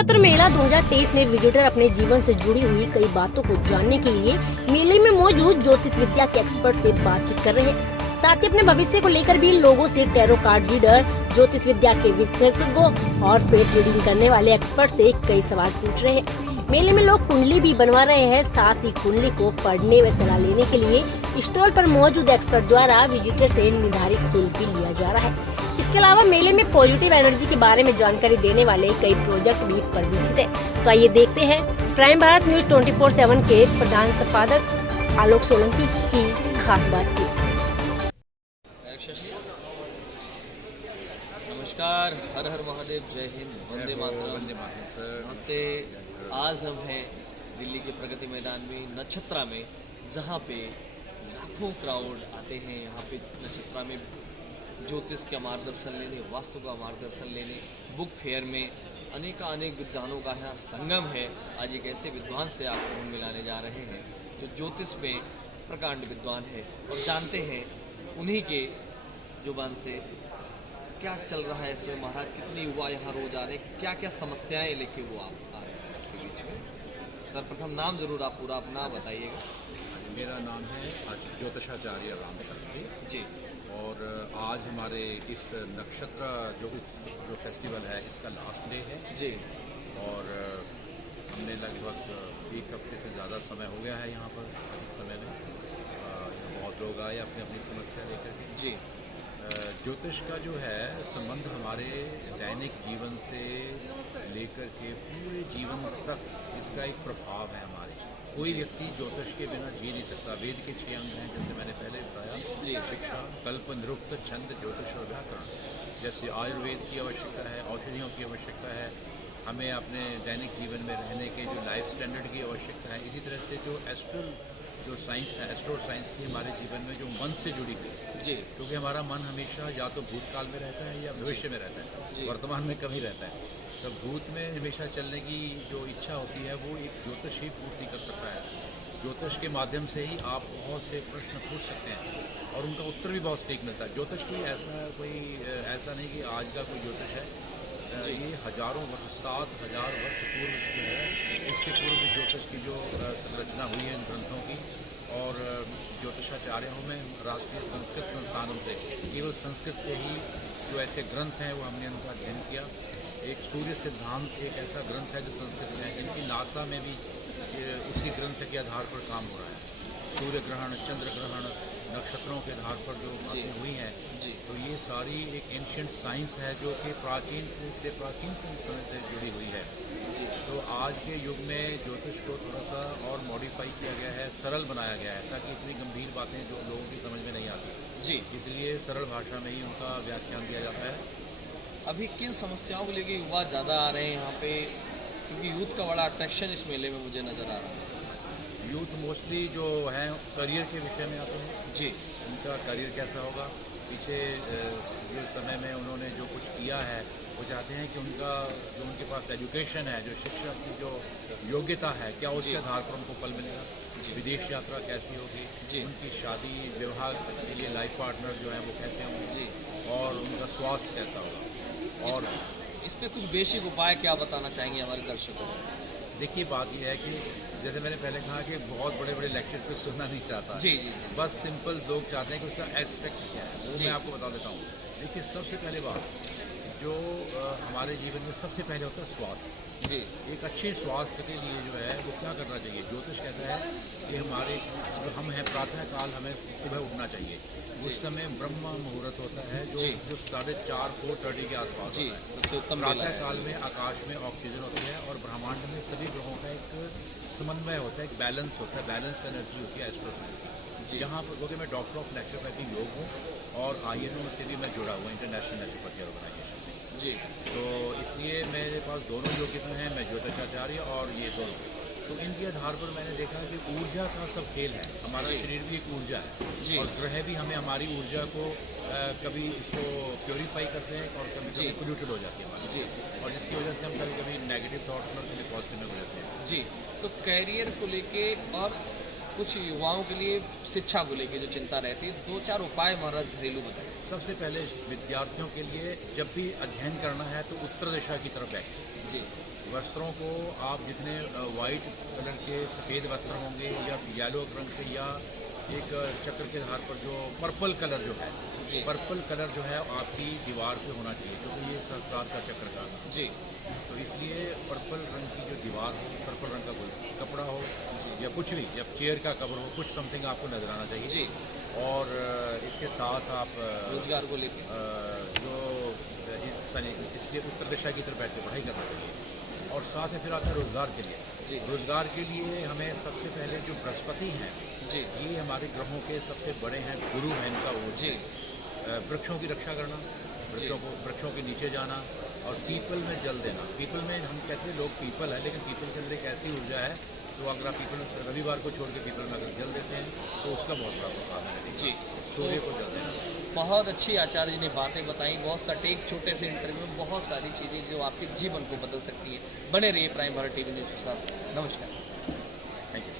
नक्षत्र मेला 2023 में विजिटर अपने जीवन से जुड़ी हुई कई बातों को जानने के लिए मेले में मौजूद ज्योतिष विद्या के एक्सपर्ट से बातचीत कर रहे हैं। साथ ही अपने भविष्य को लेकर भी लोगों से टैरो कार्ड रीडर, ज्योतिष विद्या के विशेषज्ञों और फेस रीडिंग करने वाले एक्सपर्ट से कई सवाल पूछ रहे हैं। मेले में लोग कुंडली भी बनवा रहे हैं। साथ ही कुंडली को पढ़ने व सलाह लेने के लिए स्टॉल पर मौजूद एक्सपर्ट द्वारा विजिटर से निर्धारित शुल्क भी लिया जा रहा है। इसके अलावा मेले में पॉजिटिव एनर्जी के बारे में जानकारी देने वाले कई प्रोजेक्ट भी प्रदर्शित है। तो आइए देखते हैं प्राइम भारत न्यूज 24/7 के प्रधान संपादक आलोक सोलंकी की खास बातचीत। नमस्कार, हर हर महादेव, जय हिंद, वंदे मातरम। नमस्ते। आज हम हैं दिल्ली के प्रगति मैदान में नक्षत्रा में, जहाँ पे लाखों क्राउड आते हैं। यहाँ पे नक्षत्रा में ज्योतिष का मार्गदर्शन लेने, वास्तु का मार्गदर्शन लेने, बुक फेयर में अनेक विद्वानों का यहाँ संगम है। आज एक ऐसे विद्वान से आपको हम मिलाने जा रहे हैं जो ज्योतिष में प्रकांड विद्वान है, और जानते हैं उन्हीं के जुबान से क्या चल रहा है इसमें। महाराज, कितने युवा यहाँ रोज आ रहे हैं, क्या क्या समस्याएं लेके वो आप आ रहे हैं आपके बीच में। सर्वप्रथम नाम जरूर आप पूरा अपना बताइएगा। मेरा नाम है ज्योतिषाचार्य राम शास्त्री जी। और आज हमारे इस नक्षत्र जो फेस्टिवल है, इसका लास्ट डे है जी। और हमने लगभग एक हफ्ते से ज़्यादा समय हो गया है यहाँ पर। इस समय में बहुत लोग आए अपनी अपनी समस्या लेकर के। जी। ज्योतिष का जो है संबंध हमारे दैनिक जीवन से लेकर के पूरे जीवन तक इसका एक प्रभाव है हमारे। कोई व्यक्ति ज्योतिष के बिना जी नहीं सकता। वेद के 6 अंग हैं, जैसे मैंने पहले बताया जी। शिक्षा, कल्प, निरुक्त, छंद, ज्योतिष और व्याकरण। जैसे आयुर्वेद की आवश्यकता है, औषधियों की आवश्यकता है, हमें अपने दैनिक जीवन में रहने के जो लाइफ स्टैंडर्ड की आवश्यकता है। इसी तरह से जो एस्ट्रल जो साइंस है, एस्ट्रो साइंस की हमारे जीवन में जो मन से जुड़ी हुई है जी। क्योंकि हमारा मन हमेशा या तो भूतकाल में रहता है या भविष्य में रहता है, वर्तमान में कभी रहता है। तो भूत में हमेशा चलने की जो इच्छा होती है वो एक ज्योतिष ही पूर्ति कर सकता है। ज्योतिष के माध्यम से ही आप बहुत से प्रश्न पूछ सकते हैं और उनका उत्तर भी बहुत सटीक मिलता है। ज्योतिष कोई ऐसा नहीं कि आज का कोई ज्योतिष है। ये हजारों वर्ष, 7,000 वर्ष पूर्व जो है, इससे पूर्व ज्योतिष की जो संरचना हुई है इन ग्रंथों की। और ज्योतिषाचार्यों में राष्ट्रीय संस्कृत संस्थानों से केवल संस्कृत के ही जो ऐसे ग्रंथ हैं वो हमने उनका अध्ययन किया। एक सूर्य सिद्धांत एक ऐसा ग्रंथ है जो संस्कृत में है, जिनकी नासा में भी उसी ग्रंथ के आधार पर काम हो रहा है। सूर्य ग्रहण, चंद्र ग्रहण, नक्षत्रों के आधार पर जो बातें हुई हैं जी, तो ये सारी एक एंशिएंट साइंस है जो कि प्राचीन समय से जुड़ी हुई है जी। तो आज के युग में ज्योतिष को थोड़ा सा और मॉडिफाई किया गया है, सरल बनाया गया है, ताकि इतनी गंभीर बातें जो लोगों की समझ में नहीं आती जी, इसलिए सरल भाषा में ही उनका व्याख्यान दिया जाता है। अभी किन समस्याओं को लेके युवा ज़्यादा आ रहे हैं यहाँ पे, क्योंकि यूथ का बड़ा अट्रैक्शन इस मेले में मुझे नज़र आ रहा है। यूथ मोस्टली जो हैं करियर के विषय में आते हैं जी। उनका करियर कैसा होगा, पीछे जो समय में उन्होंने जो कुछ किया है वो चाहते हैं कि उनका जो उनके पास एजुकेशन है, जो शिक्षा की जो योग्यता है, क्या उसके आधार पर उनको फल मिलेगा। विदेश यात्रा कैसी होगी जी, उनकी शादी विवाह के लिए लाइफ पार्टनर जो है वो कैसे होंगे जी, और उनका स्वास्थ्य कैसा होगा। और इस पर कुछ बेसिक उपाय क्या बताना चाहेंगे हमारे दर्शकों को। देखिए, बात यह है कि जैसे मैंने पहले कहा कि बहुत बड़े बड़े लेक्चर को सुनना नहीं चाहता जी, जी। बस सिंपल लोग चाहते हैं कि उसका एस्पेक्ट क्या है वो मैं आपको बता देता हूँ। देखिए, सबसे पहले बात जो हमारे जीवन में सबसे पहले होता है स्वास्थ्य जी। एक अच्छे स्वास्थ्य के लिए जो है वो क्या करना चाहिए। ज्योतिष कहता है कि हमारे जो हम हैं प्रातः काल हमें सुबह उठना चाहिए। उस समय ब्रह्म मुहूर्त होता है जो 4:30 के आसपास होता है। प्रातः काल में आकाश में ऑक्सीजन होती है और ब्रह्मांड में सभी ग्रहों का एक समन्वय होता है, एक बैलेंस होता है, बैलेंस एनर्जी होती है एस्ट्रोसाइंस की। जहाँ पर क्योंकि मैं डॉक्टर ऑफ नेचुरोपैथी योग हूँ और INO से भी मैं जुड़ा हुआ, इंटरनेशनल नेचुरोपैथी ऑर्गेनाइजेशन से जी। तो इसलिए मेरे पास दोनों योग्यता हैं, मैं ज्योतिषाचार्य और ये दोनों। तो इनके आधार पर मैंने देखा कि ऊर्जा का सब खेल है। हमारा शरीर भी एक ऊर्जा है जी, और ग्रह भी हमें हमारी ऊर्जा को कभी इसको प्योरीफाई करते हैं और कभी पोल्यूटेड हो जाती है हमारी जी, और जिसकी वजह से हम कभी कभी नेगेटिव थॉट्स और कभी पॉजिटिव में हो जाते हैं जी। तो कैरियर को लेके और कुछ युवाओं के लिए शिक्षा को लेके जो चिंता रहती है, 2-4 उपाय महाराज घरेलू बताएं। सबसे पहले विद्यार्थियों के लिए जब भी अध्ययन करना है तो उत्तर दिशा की तरफ बैठें। जी वस्त्रों को आप जितने वाइट कलर के सफ़ेद वस्त्र होंगे या येलो रंग के या एक चक्र के आधार पर जो पर्पल कलर जो है, जी पर्पल कलर जो है आपकी दीवार पे होना चाहिए, क्योंकि ये सहस्त्रार का चक्र का है। जी तो इसलिए पर्पल रंग की जो दीवार हो, पर्पल रंग का कोई कपड़ा हो या कुछ भी, या चेयर का कवर हो, कुछ समथिंग आपको नजर आना चाहिए। जी और इसके साथ आप रोजगार को लेकर जो इसके उत्तर दिशा की तरफ बैठ के पढ़ाई करना चाहिए। और साथ में फिर आता है रोजगार के लिए। जी रोजगार के लिए हमें सबसे पहले जो बृहस्पति हैं, जी ये हमारे ग्रहों के सबसे बड़े हैं, गुरु हैं इनका वो। जी वृक्षों की रक्षा करना, वृक्षों के नीचे जाना और पीपल में जल देना। पीपल में हम कहते हैं लोग पीपल है, लेकिन पीपल के अंदर एक ऐसी ऊर्जा है, तो अगर आप पीपल में रविवार को छोड़ के पीपल में अगर जल देते हैं तो उसका बहुत बड़ा प्रभाव है। जी सूर्य को जल देना। बहुत अच्छी आचार्य जी ने बातें बताई, बहुत सटीक छोटे से इंटरव्यू में बहुत सारी चीज़ें जो आपके जीवन को बदल सकती है। बने रहिए प्राइम भारत टीवी न्यूज़ के साथ। नमस्कार। Thank you.